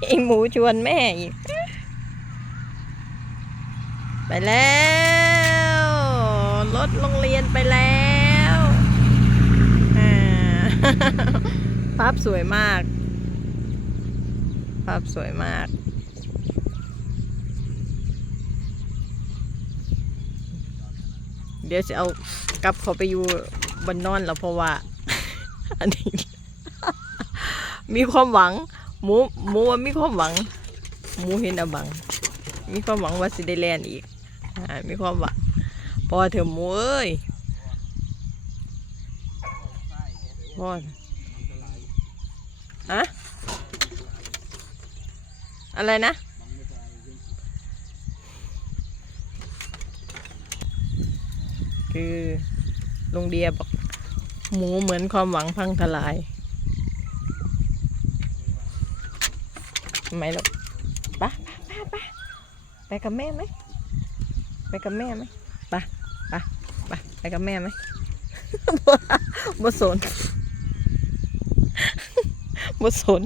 ไอหมูชวนแม่อีก ไปแล้ว รถโรงเรียนไปแล้วภาพสวยมาก ภาพสวยมากเดี๋ยวจะเอากลับเขาไปอยู่บนนอนแล้วเพราะว่า อันนี้ มีความหวัง หมูหมูว่ามีความหวัง หมูเห็นอะบัง มีความหวังว่าสิได้แลนอีกอ่ามีความหวังพอเถอะหมูเอ้ยพออะอะไรนะคือลุงเดียบอก หมูเหมือนความหวังพังทลาย ทำไมลูกไปไปไปไปไปกับแม่ไหมไปกับแม่ไหมไปไปไปไปกับแม่ไหมบ่บ่สนบ่สน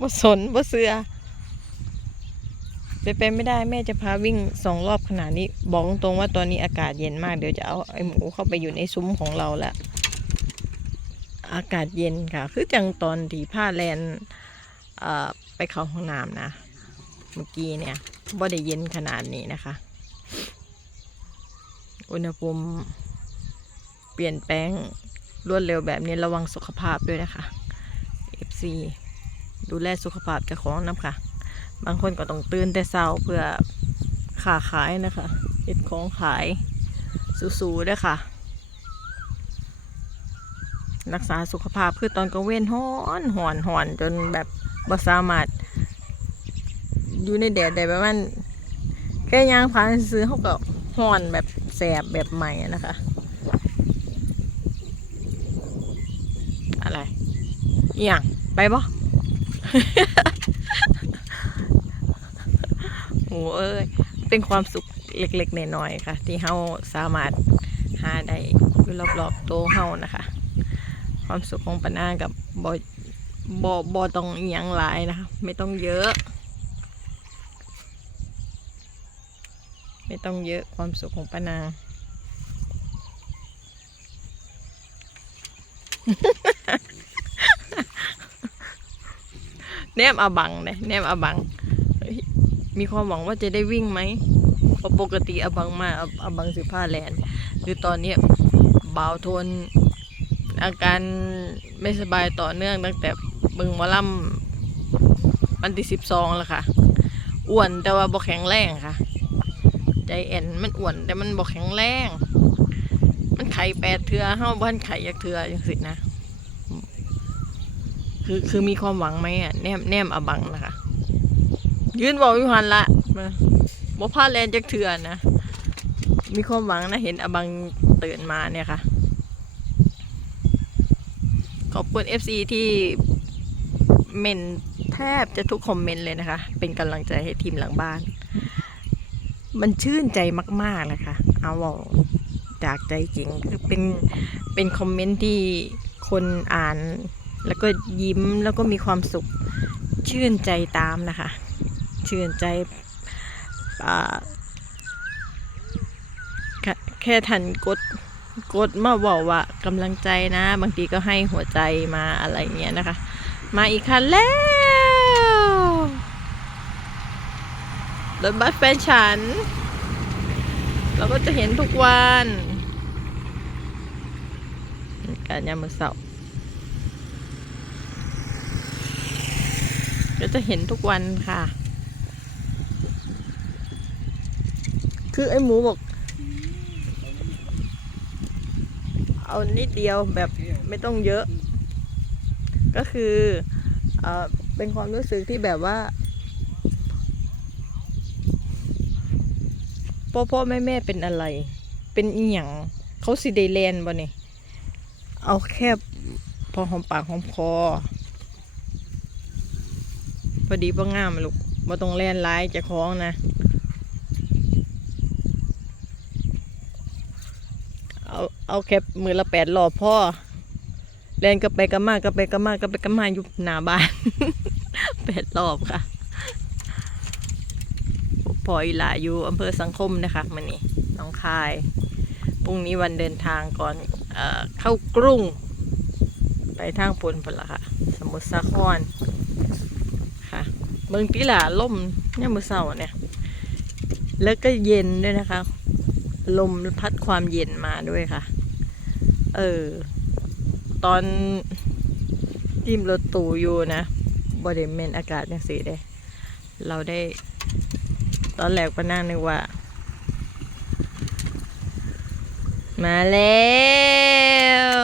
บ่สนบ่เสือไปนไปไม่ได้แม่จะพาวิ่งสองรอบขนาดนี้ บอกตรงว่าตอนนี้อากาศเย็นมากเดี๋ยวจะเอาไอหมูเข้าไปอยู่ในซุ้มของเราแล้วอากาศเย็นค่ะ คือจังตอนที่ผ้าแลนอ่อ ไปเข้าห้องน้ำนะ เมื่อกี้เนี่ยบ่ได้เย็นขนาดนี้นะคะ อุณหภูมิเปลี่ยนแปลงรวดเร็วแบบนี้ระวังสุขภาพด้วยนะคะ FC ดูแลสุขภาพเจ้าของน้ำค่ะ บางคนก็ต้องตื่นแต่เช้าเพื่อค้าขายนะคะเฮ็ดของขายสู้ๆด้วยค่ะ รักษาสุขภาพคือตอนกลางเว้นฮ้อนหอนหอนจนแบบ บ่สามารถ อยู่ในแดดได้ประมาณแค่ยางผ่านซื้อเขาก็ห่อนแบบแสบแบบใหม่นะคะ อะไรอย่างไปบ่โอ้เอ้ย เป็นความสุขเล็กๆน้อยๆค่ะ ที่เฮาสามารถหาได้อยู่รอบๆโตเฮานะคะ ความสุขของปานากับบอ บอบอต้องเอหย่างหลายนะคะไม่ต้องเยอะ ไม่ต้องเยอะความสุขของป้านาแนมอาบังเนี่ยแนมอาบัง มีความหวังว่าจะได้วิ่งไหมเพราะปกติอาบังมาอาบังสิผ้าแลนคือตอนนี้บ่าวทนอาการไม่สบายต่อเนื่องตั้งแต่ เบึงหมอลำวันที่สิบสองแล้วค่ะอ้วนแต่ว่าบ่แข็งแรงค่ะ ใจแอนมันอ้วนแต่มันบ่แข็งแรง มันไข่แปดเทือเฮาบ้านไข่ยักเทือจังสินะคือคือมีความหวังไหมอะแนมแนมอบังนะคะ ยืนบอกวิพันละมาบ่พลาดแลนจักเทือนะมีความหวังนะเห็นอบังตื่นมาเนี่ยค่ะขอบคุณ FC ที่ เมนแทบจะทุกคอมเมนต์เลยนะคะ เป็นกำลังใจให้ทีมหลังบ้าน มันชื่นใจมากๆเลยค่ะเอาบอกจากใจจริงคือเป็นเป็นคอมเมนต์ที่คนอ่าน แล้วก็ยิ้มแล้วก็มีความสุขชื่นใจตามนะคะ ชื่นใจแคแค่ทันกดกดมาบอกว่ากำลังใจนะ บางทีก็ให้หัวใจมาอะไรเงี้ยนะคะ มาอีกคันแล้ว รถบัสแฟนฉัน เราก็จะเห็นทุกวันการยามมือเสาร์ก็จะเห็นทุกวันค่ะ คือไอ้หมูบอกเอานิดเดียวแบบไม่ต้องเยอะ ก็คือเอเป็นความรู้สึกที่แบบว่าพ่อพ่อแม่แม่เป็นอะไร เป็นอีหยังเขาสิเดแลนบ่เนี่ยเอาแค่พอหอมปากหอมคอพอดีพ่องามลูกบ่ต้องแลนร้ายจะคล้องนะเอาเอาแค่มือละแปดรอบพ่อ แล่นก็ไปก็มาก็ไปก็มาก็ไปก็มาอยู่หน้าบ้านแปดรอบค่ะพออีหลาอยู่อำเภอสังคมนะคะมันนี่น้องคายพรุ่งนี้วันเดินทางก่อนเอเข้ากรุง ไปทางปนพละค่ะ สมุทรสาครค่ะเมืองติหล่าล่มเนี่ยมมือเสาเนี่ย แล้วก็เย็นด้วยนะคะ ลมพัดความเย็นมาด้วยค่ะ เออ ตอนจิ้มรถตู่อยู่นะบริเวณอากาศยังสีได้เราได้ ตอนแรกก็นั่งนึกว่า มาแล้ว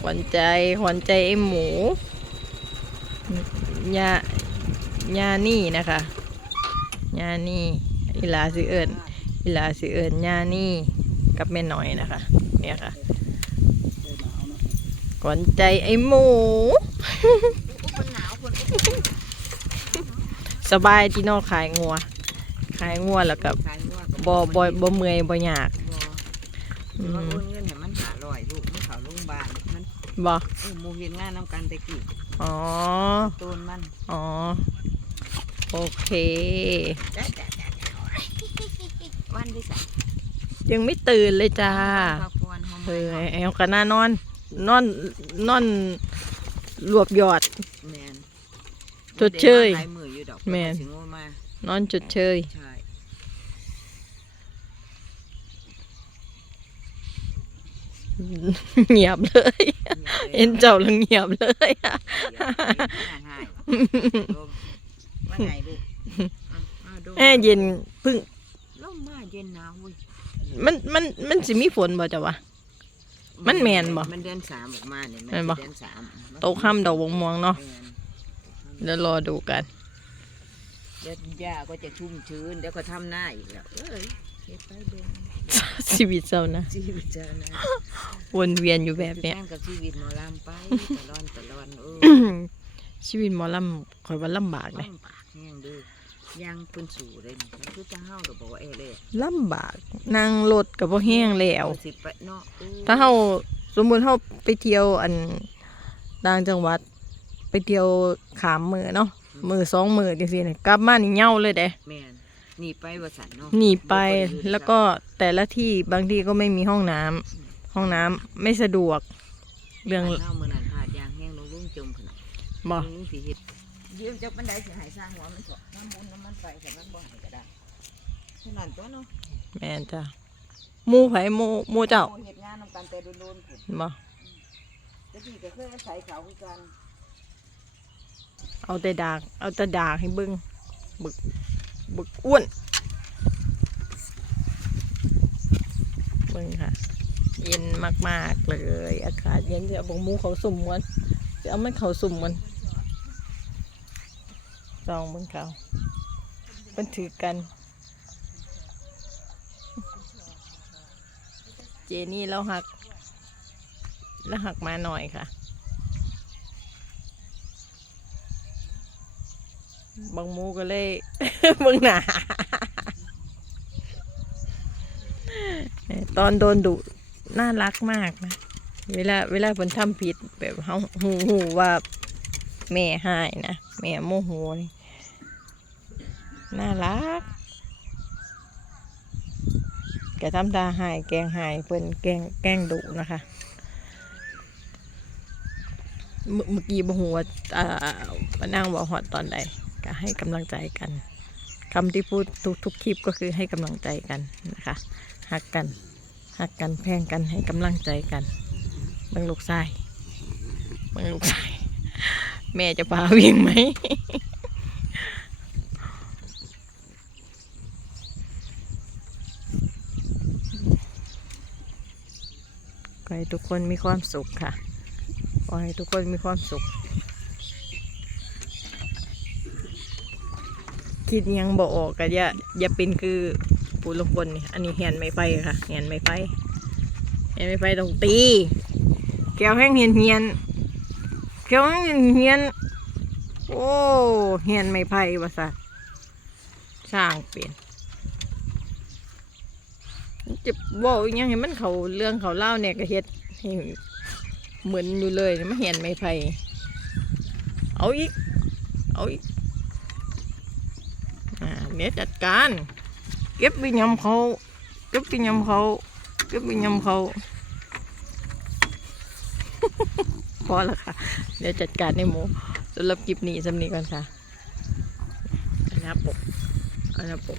ขวัญใจขวัญใจไอ้หมูยายานี่นะคะยานี่อีหลาสิเอิญอีหลาสิเอิญยานี่กับแม่น้อยนะคะ เนี่ยค่ะ วัญใจไอ้หมูคนหนาวคนสบายที่นอกขายงัว ขายงัวแล้วกับขายงัวก็บ่บ่บ่เมื่อยบ่ยากบ่อืว่ามโอนเงินให้มันหาลอยลูกมันเขาโรงพยาบาลมันบ่เออหมูเห็นงานนำกันแต่กี้อ๋อต้นมันอ๋อโอเคจ้าจ้าจ้าจ้าวันที่สามยังไม่ตื่นเลยจ้าพักผ่อนหอมเออไอ้เอากันหน้านอน นอนนอนรวบยอด แมนชดเชยหลายมืออยู่ดอกแม่นสิงโง่มานอนจุดเชย ใช่เงียบเลย เอ็นเจ้าแล้วเงียบเลยอะว่าไงลูกอะอะดูแอร์เย็นเพึ่งลมมาเย็นหนาวเว้ยมันมันมันสิมีฝนบ่จ้ะวะ มันแม่นบ่ มันเดือนสามออกมาเนี่ยแม่นบ่เดือนสามโตค่ำดอกวงม่วงเนาะแม่นเดี๋ยวรอดูกัน เดี๋ยวหญ้าก็จะชุ่มชื้นเดี๋ยวก็ทำหน้าอีกแล้วเอ้ยเก็บไปเบิ่งชีวิตเจ้านะชีวิตเจอนะวนเวียนอยู่แบบเนี้ยแม่งกับชีวิตหมอลำไปตะลอนตะลอนเออชีวิตหมอลำคอยว่าลำบากเลยลำบากแห้งเดื้อ ย่างเพิ่นสู่เลยนี่มันคือจะเฮาดอกบอกว่าเอเลยลำบากนั่งรถกับพ่แห้งแล้ว สิไปเนาะออถ้าเฮาสมมุติเฮาไปเที่ยวอันต่างจังหวัด ไปเที่ยวขามมือเนาะมือสองมือจังซี่เนี่ยกลับมานี่เหงาเลยเด้ แม่นหนีไปว่าสันเนาะหนีไปบ่ได้แล้วก็แต่ละที่บางที่ก็ไม่มีห้องน้ำห้องน้ำไม่สะดวก เรื่องบ้านเฮามื้อนั้นพาดยางแห้งลงลุงจมขนาดบ่ลุงสิเฮ็ด ยืมจักบันไดสิให้สร้างหัวมันเถอะน้ำมุนน้ำมันไปแต่มันบ่ให้ก็ได้ขนาดตัวเนาะแม่นจ้ะหมู่ไผหมู่หมู่เจ้าโอ้เฮ็ดงานนำกันแต่โดนๆพุ่นบ่แต่ที่ก็เคยอาศัยเขาคือกันเอาแต่ดากเอาแต่ดากให้เบิ่งบึกบึกอ้วนเบิ่งค่ะ เย็นมากๆเลย อากาศเย็นจะเอาบงหมูเขาสุ่มมันจะเอามันเขาสุ่มมัน ลองเบิ่งเขาเป็นถือกัน เจนี่เราหักแล้วหักมาหน่อยค่ะ บางมูก็เลยเบิ่งหนาตอนโดนดุน่ารักมากนะ เวลาเวลาเพิ่นทำผิดแบบเฮาหูหูว่าแม่หายนะ แม่โมโหนี่ น่ารักแกทำตาหายแกงหายเพิ่นแกงแกงดุนะคะเมื่อกี้บ่ฮู้ว่าอ่าป้านางบอกฮอดตอนใดก็ให้กำลังใจกันคำที่พูดทุกทุกคลิปก็คือให้กำลังใจกันนะคะหักกันหักกันแพงกันให้กำลังใจกันเบังลูกชายเบังลูกชายแม่จะพาวิ่งไหม ขอให้ทุกคนมีความสุขค่ะ ขอให้ทุกคนมีความสุข คิดยังบอกออกก็อย่าอย่าเป็นคือปูลงพลนี่ อันนี้แหนไม่ไฟค่ะแหนไม่ไฟแหนไม่ไฟต้องตี แก้วแห้งเหียนเหียนแก้วแห้งเหียนเหียน โอ้แหนไม่ไฟวะซะสร้างเปลี่ยน จะบอกอีกอยังให้มันเขาเรื่องเขาเล่าเนี่ยก็เฮ็ดเหมือนอยู่เลยไม่เห็นไม่ไผ่เอาอีก เอาอีกเดี๋ยจัดการ เก็บไปยำเขา เก็บไปยำเขา เก็บไปยำเขา พอแล้วค่ะ เดี๋ยวจัดการในหมูสำหรับคลิปนี้สำนีก่อนค่ะอันนาปกอันนาปก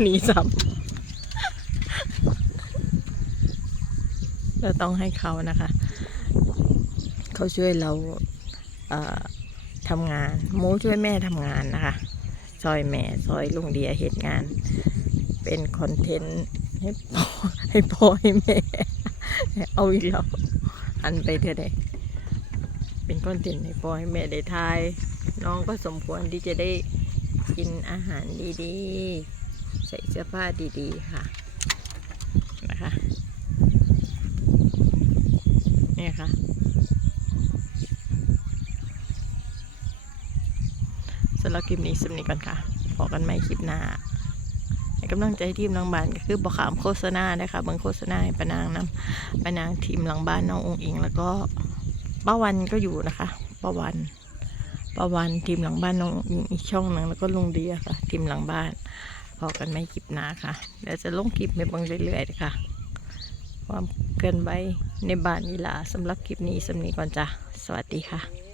หนีซ้ำเราต้องให้เขานะคะ เขาช่วยเราเทำงานมูช่วยแม่ทำงานนะคะ ซอยแม่ซอยลุงเดียเหตุงาน เป็นคอนเทนต์ให้พ่อให้พ่อให้แม่ เอาอีกแล้วอันไปเถอะเด้เป็นคอนเทนต์ให้พ่อให้แม่ได้ทาย น้องก็สมควรที่จะได้กินอาหารดีๆ ใส่เสื้อผ้าดีๆค่ะนะคะเนี่ยค่ะ สำหรับคลิปนี้สำนีก่อนค่ะพอกันไหมคลิปหน้าให้กำลังใจทีมหลังบ้านก็คือบอขามโฆษณานะคะเบิ่งโฆษณาปนางนำปนางทีมหลังบ้านน้ององอิง แล้วก็ป้าวันก็อยู่นะคะป้าวันป้าวันทีมหลังบ้านน้ององอิงอีกช่องหนึ่งแล้วก็ลุงเดียค่ะ ทีมหลังบ้าน พอกันไหมคลิปหน้าค่ะเดี๋ยวจะลงคลิปไปบิ่งเรื่อยๆค่ะความเกินไว้ในบ้านนีลาสำหรับคลิปนี้สำนีก่อนจ้ะสวัสดีค่ะ